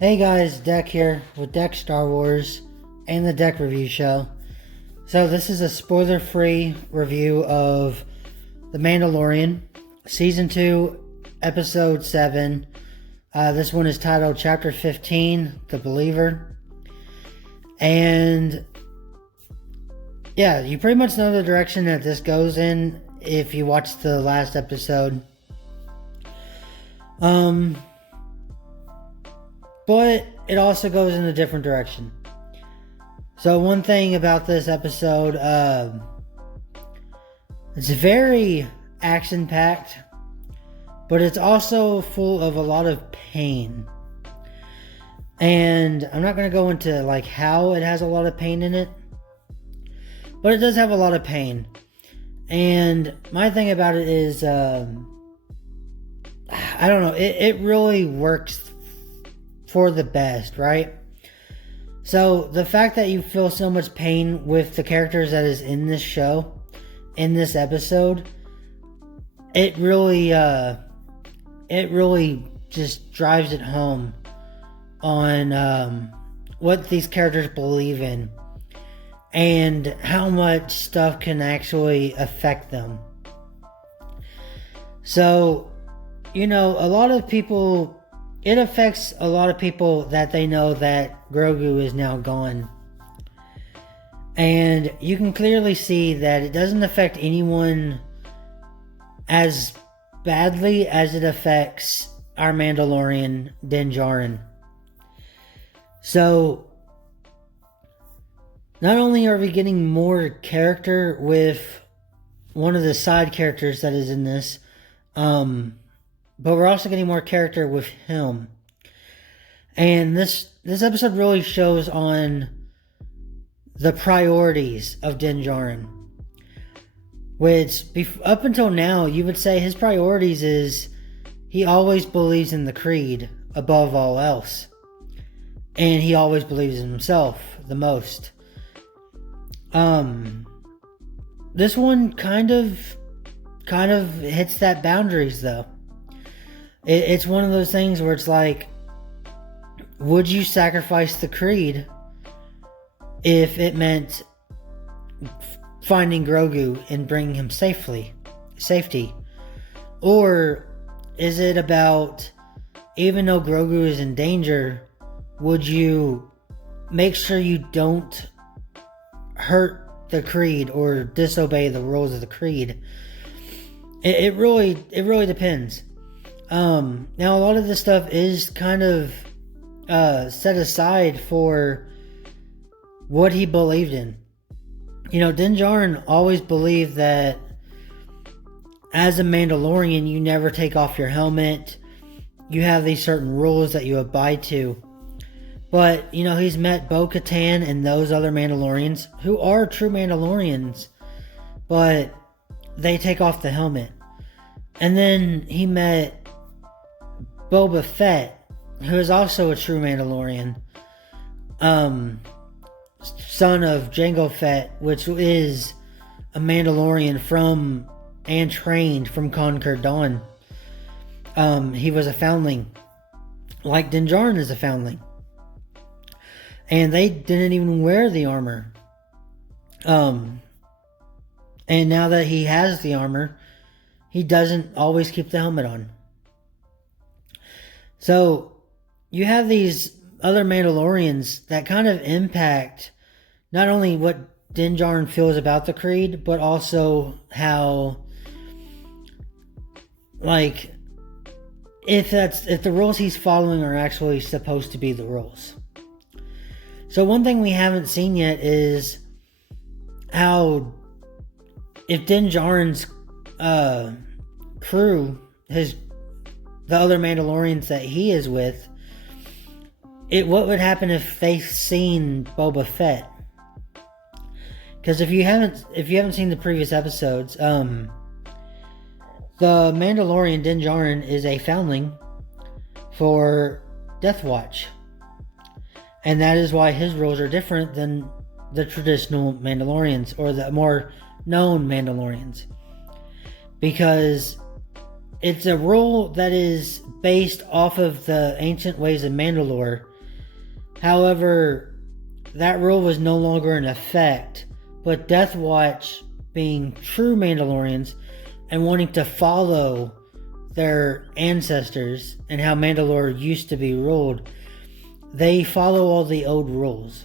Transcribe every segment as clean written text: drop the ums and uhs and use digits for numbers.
Hey guys, DEK here with DEK Star Wars and the DEK Review Show. So this is a spoiler-free review of The Mandalorian, Season 2, Episode 7. This one is titled Chapter 15, The Believer. And yeah, you pretty much know the direction that this goes in if you watched the last episode. But it also goes in a different direction. So one thing about this episode, it's very action-packed, but it's also full of a lot of pain. And I'm not going to go into like how it has a lot of pain in it, but it does have a lot of pain. And my thing about it is, I don't know, it really works for the best, right? So the fact that you feel so much pain with the characters that is in this show, in this episode, it really just drives it home on what these characters believe in and how much stuff can actually affect them. So, you know, it affects a lot of people that they know that Grogu is now gone. And you can clearly see that it doesn't affect anyone as badly as it affects our Mandalorian, Din Djarin. So, not only are we getting more character with one of the side characters that is in this, but we're also getting more character with him. And this episode really shows on the priorities of Din Djarin. Which, up until now, you would say his priorities is he always believes in the Creed above all else. And he always believes in himself the most. This one kind of hits that boundaries though. It's one of those things where it's like, would you sacrifice the Creed if it meant finding Grogu and bringing him safety? Or is it about, even though Grogu is in danger, would you make sure you don't hurt the Creed or disobey the rules of the Creed? It really depends. Now a lot of this stuff is kind of set aside for what he believed in. You know, Din Djarin always believed that as a Mandalorian, you never take off your helmet. You have these certain rules that you abide to. But, you know, he's met Bo-Katan and those other Mandalorians who are true Mandalorians, but they take off the helmet. And then he met Boba Fett, who is also a true Mandalorian, son of Jango Fett, which is a Mandalorian from and trained from Conquer Dawn. He was a foundling, like Din Djarin is a foundling, and they didn't even wear the armor. And now that he has the armor, he doesn't always keep the helmet on. So, you have these other Mandalorians that kind of impact not only what Din Djarin feels about the Creed, but also how, like, if the rules he's following are actually supposed to be the rules. So one thing we haven't seen yet is how, if Din Djarin's crew, the other Mandalorians that he is with, what would happen if they've seen Boba Fett? Because if you haven't seen the previous episodes, the Mandalorian Din Djarin is a foundling for Death Watch, and that is why his rules are different than the traditional Mandalorians or the more known Mandalorians, because it's a rule that is based off of the ancient ways of Mandalore However, that rule was no longer in effect, but Death Watch, being true Mandalorians and wanting to follow their ancestors and how Mandalore used to be ruled, they follow all the old rules.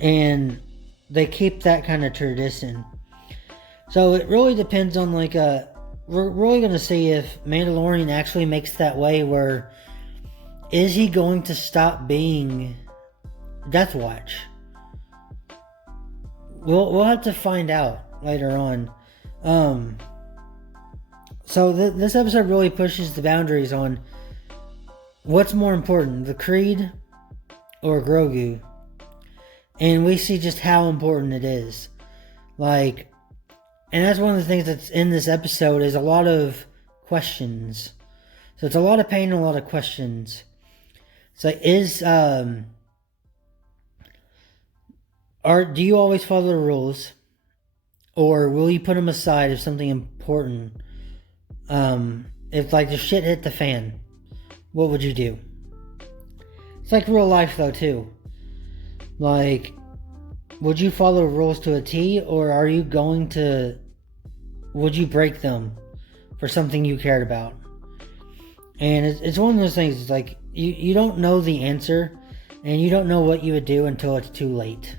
And they keep that kind of tradition. So it really depends on we're really going to see if Mandalorian actually makes that way, where is he going to stop being Death Watch? We'll have to find out later on. So this episode really pushes the boundaries on what's more important, the Creed or Grogu. And we see just how important it is. And that's one of the things that's in this episode is a lot of questions. So it's a lot of pain and a lot of questions. So do you always follow the rules? Or will you put them aside if something important, if the shit hit the fan, what would you do? It's like real life though too. Would you follow rules to a T, or would you break them for something you cared about? And it's one of those things, it's like, you don't know the answer, and you don't know what you would do until it's too late.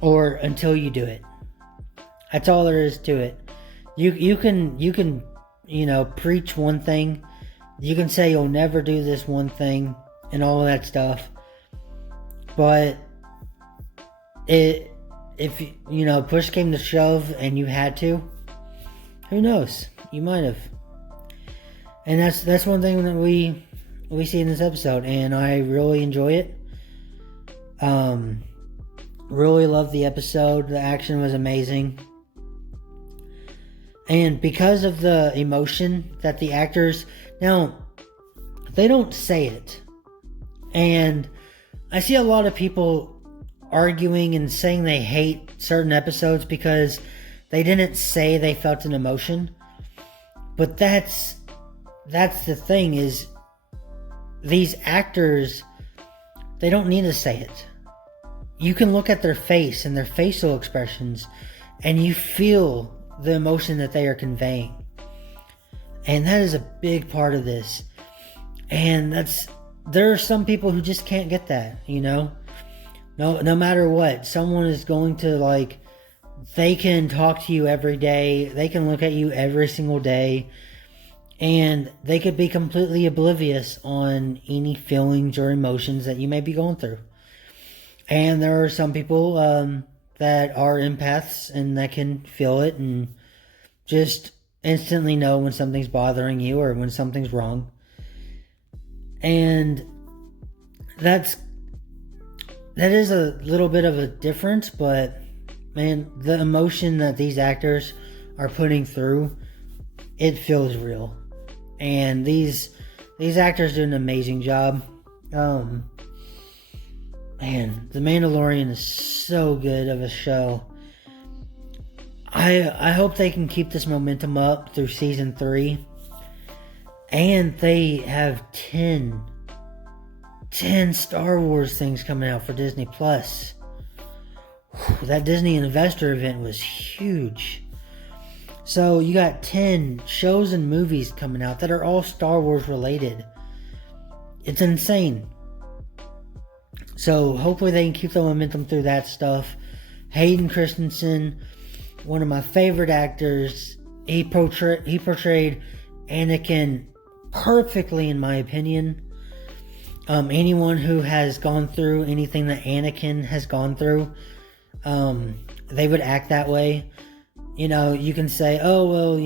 Or until you do it. That's all there is to it. You can preach one thing. You can say you'll never do this one thing and all of that stuff. But if push came to shove and you had to, who knows? You might have. And that's one thing that we see in this episode, and I really enjoy it. Really love the episode. The action was amazing. And because of the emotion that the actors... Now, they don't say it. And I see a lot of people arguing and saying they hate certain episodes because they didn't say they felt an emotion. But that's the thing, is these actors, they don't need to say it. You can look at their face and their facial expressions, and you feel the emotion that they are conveying. And that is a big part of this. And there are some people who just can't get that, No matter what, someone is going to, they can talk to you every day, they can look at you every single day, and they could be completely oblivious on any feelings or emotions that you may be going through. And there are some people that are empaths and that can feel it and just instantly know when something's bothering you or when something's wrong. And that is a little bit of a difference, but man, the emotion that these actors are putting through, it feels real. And these actors do an amazing job. Man, The Mandalorian is so good of a show. I hope they can keep this momentum up through season 3. And they have 10 Star Wars things coming out for Disney Plus. That Disney Investor event was huge. So you got 10 shows and movies coming out that are all Star Wars related. It's insane. So hopefully they can keep the momentum through that stuff. Hayden Christensen, one of my favorite actors. He portrayed Anakin perfectly, in my opinion. Anyone who has gone through anything that Anakin has gone through, they would act that way. You can say, oh, well,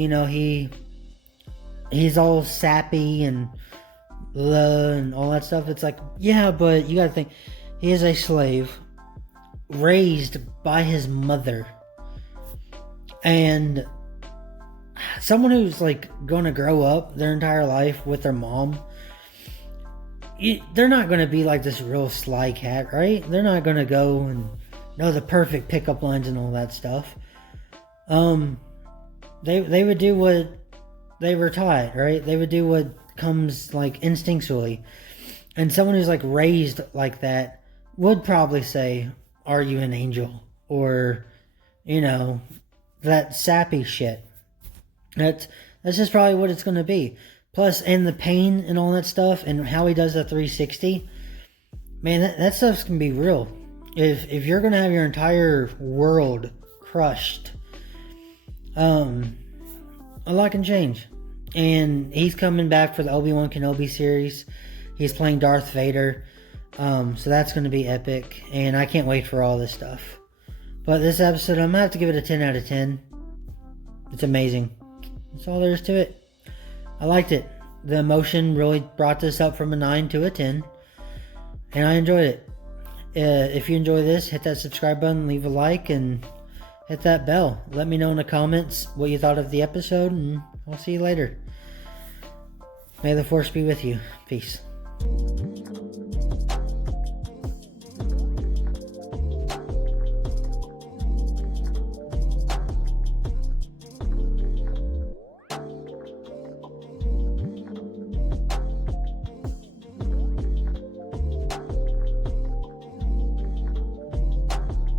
he's all sappy and all that stuff. It's like, yeah, but you gotta think, he is a slave raised by his mother. And someone who's going to grow up their entire life with their mom, they're not going to be like this real sly cat, right? They're not going to go and know the perfect pickup lines and all that stuff. They would do what they were taught, right? They would do what comes instinctually. And someone who's like raised like that would probably say, "Are you an angel?" Or, you know, that sappy shit. That's just probably what it's going to be. Plus, and the pain and all that stuff, and how he does the 360, man, that stuff's going to be real. If you're going to have your entire world crushed, a lot can change. And he's coming back for the Obi-Wan Kenobi series. He's playing Darth Vader. So that's going to be epic. And I can't wait for all this stuff. But this episode, I'm going to have to give it a 10 out of 10. It's amazing. That's all there is to it. I liked it. The emotion really brought this up from a 9 to a 10. And I enjoyed it. If you enjoy this, hit that subscribe button, leave a like, and hit that bell. Let me know in the comments what you thought of the episode, and I'll see you later. May the Force be with you. Peace.